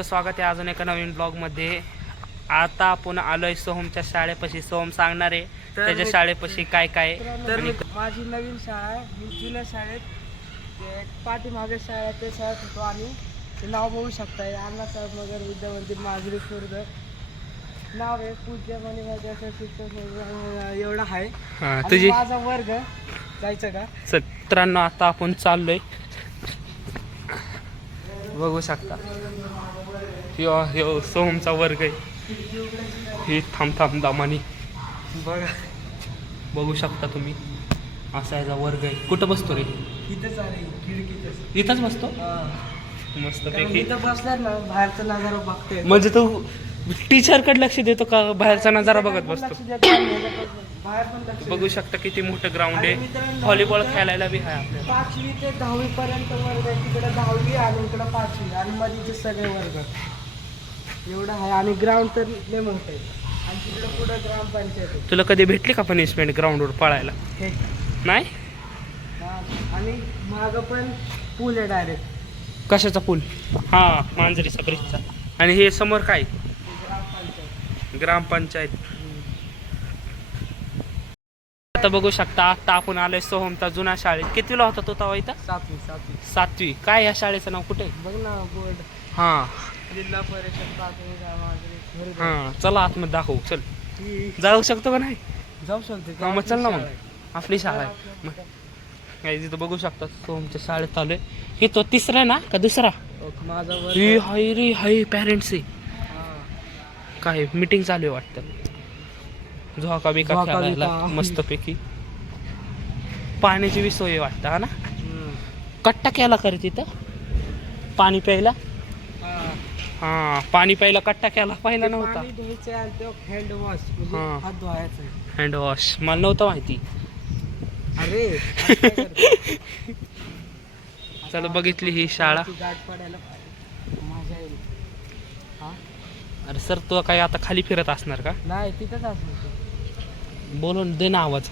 तुमचं स्वागत आहे अजून एका नवीन ब्लॉगमध्ये. आता आपण आलोय सोहमच्या शाळेपाशी. सोहम सांगणार आहे त्याच्या शाळेपाशी काय काय. तर माझी नवीन शाळा आहे. मी जुन्या शाळेत पाठीमागे शाळेत ते शाळेत होतो आणि ते नाव बघू शकताय अण्णासाहेब नगर विद्यामंदिर माजरी खुर्द. नाव आहे पूज्य मणिमध्ये शिक्षक एवढा आहे. तुझी माझा वर्ग जायचं का? मित्रांनो आता आपण चाललोय, बघू शकता ह्यो सोहमचा वर्ग आहे. ही थांब दामानी बघा, बघू शकता तुम्ही. असा याचा वर्ग आहे. कुठं बसतो रे? इथंच आहे खिडकीतच. इथंच बसतो मस्त पैकी. इथं बसणार ना बाहेरचा नजारा बघतोय. म्हणजे तू टीचर कडे लक्ष देतो का बाहेरचा नजारा बघत बसतो? बाहेर पण लक्ष बघू शकता किती मोठं ग्राउंड आहे. व्हॉलीबॉल खेळायला बी आहे आपल्याला. 5वी ते 10वी पर्यंत वर्ग आहे. तिकडे 10वी आणि इकडे 5वी आणि मधीचे सगळे वर्ग एवढं आहे. आणि ग्राउंड तर लय मोठं आहे. आणि तिकडे पुढे ग्रामपंचायत आहे. तुला कधी भेटली का पनिशमेंट ग्राउंडवर पळायला? हे नाही. आणि मागं पण पूल आहे डायरेक्ट. कशाचा पूल? हा, मांजरीचा ब्रिजचा. आणि हे समोर काय? ग्रामपंचायत. आता बघू शकता आता आपण आलोय सोहमचा जुना शाळेत. कितीला होता तो तेव्हा इथं? 7वी. काय या शाळेचं नाव कुठे? बघ ना बोर्ड. हा, जिल्हा परिषद प्राथमिक माजरी. हा, चला आतमध्ये दाखवू. चल, जाऊ शकतो का नाही? जाऊ शकते हा, मग चल ना. मग आपली शाळा आहे. काय तिथं बघू शकता सोहमच्या शाळेत आलोय. हे तो तिसरा ना का दुसरा? माझा हे हाय रे, हाय पॅरेंट्स आहे. काय मीटिंग चालू आहे वाटतं. झोका बिका खेळायला मस्तपैकी. पाण्याची बी सोय वाटतं हा ना. कट्टा केला करे तिथं पाणी प्यायला. हा, पाणी प्यायला कट्टा केला पाहिला नव्हता. हँड वॉश हात धुवायचा. हँड वॉश मला नव्हतं माहिती. अरे चला बघितली ही शाळा. गाठ पडायला मजा येईल. अरे सर तू काय आता खाली फिरत असणार का? नाही तिथंच असणार. बोलून दे ना आवाज.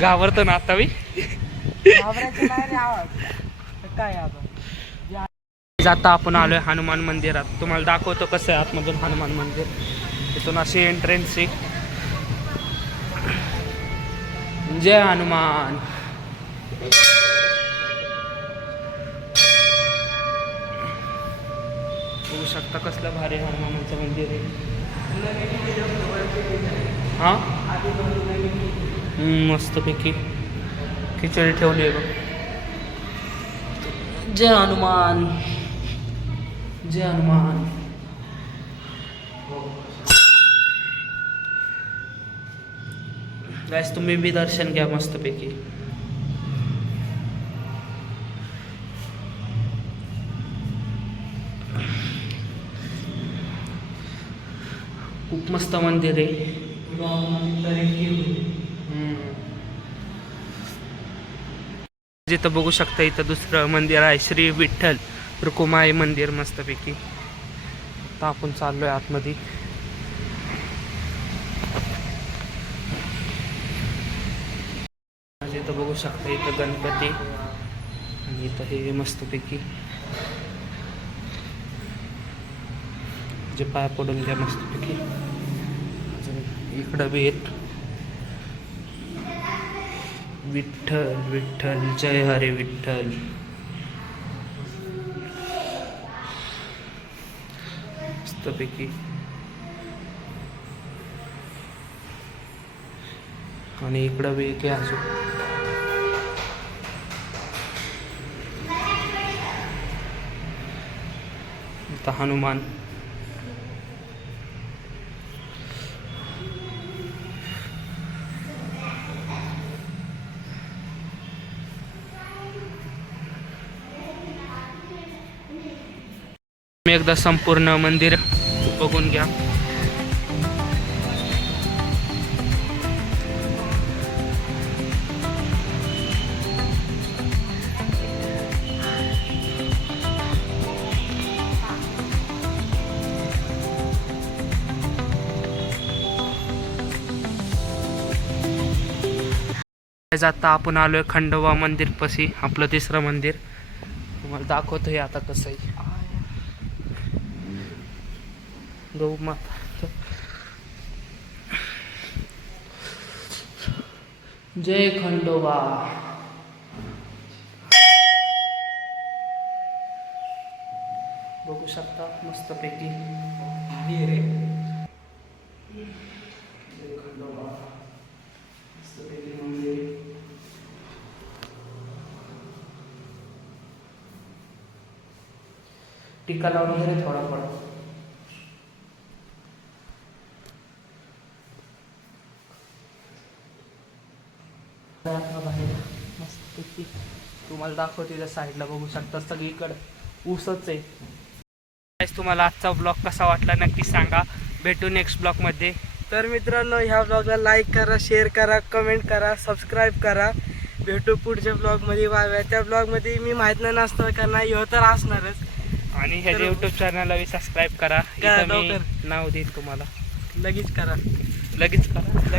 घाबरतो ना आता मी. घाबरायचं नाही रे आवाज. काय आता आपण आलोय हनुमान मंदिरात. तुम्हाला दाखवतो कसं आहे आतमधून हनुमान मंदिर. तिथून अशी एंट्रन्स आहे. जय हनुमान. बघू शकता कसलं भारी हनुमानाचं मंदिर आहे. हा, मस्तपैकी खिचडी ठेवली आहे बघ. जय हनुमान, जय हनुमान. गाइस तुम्ही बी दर्शन घ्या मस्तपैकी. खूप मस्त मंदिर आहे. जिथं बघू शकता इथं दुसरं मंदिर आहे श्री विठ्ठल रुक्माई मंदिर मस्तपैकी. आता आपण चाललोय आतमध्ये. इथं बघू शकता इथं गणपती आणि इथं हे मस्तपैकी जे पाय पडून घ्या मस्तपैकी. इकडं बी येत विठ्ठल विठ्ठल जय हरे विठ्ठल. मस्तपैकी. आणि इकडं बी एक अजून इथं हनुमान. एकदा संपूर्ण मंदिर बघून घ्या. आता आपण आलोय खंडोबा मंदिर पाशी. आपलं तिसरं मंदिर तुम्हाला दाखवतोय आता कसं आहे. गौ माता जय खंडोबा. बघू शकता मस्तपैकी जय खंडोबा मस्तपैकी मंदिर. टीका लावून घे रे थोडा थोडा. मस्तपैकी तुम्हाला दाखवते त्या साईडला बघू शकता सगळीकडे ऊसच आहे. Guys, तुम्हाला आजचा ब्लॉग कसा वाटला नक्की सांगा. भेटू नेक्स्ट ब्लॉगमध्ये. तर मित्रांनो, ह्या ब्लॉगला लाईक करा, शेअर करा, कमेंट करा, सबस्क्राईब करा. भेटू पुढच्या ब्लॉगमध्ये. वाव्या त्या ब्लॉगमध्ये मी माहीत नाही नसतं का नाही ह्यो तर असणारच. आणि ह्याच्या युट्यूब चॅनलला सबस्क्राईब करा. करा, इथं मी लवकर. नाव देईन तुम्हाला. लगेच करा. लगेच करा.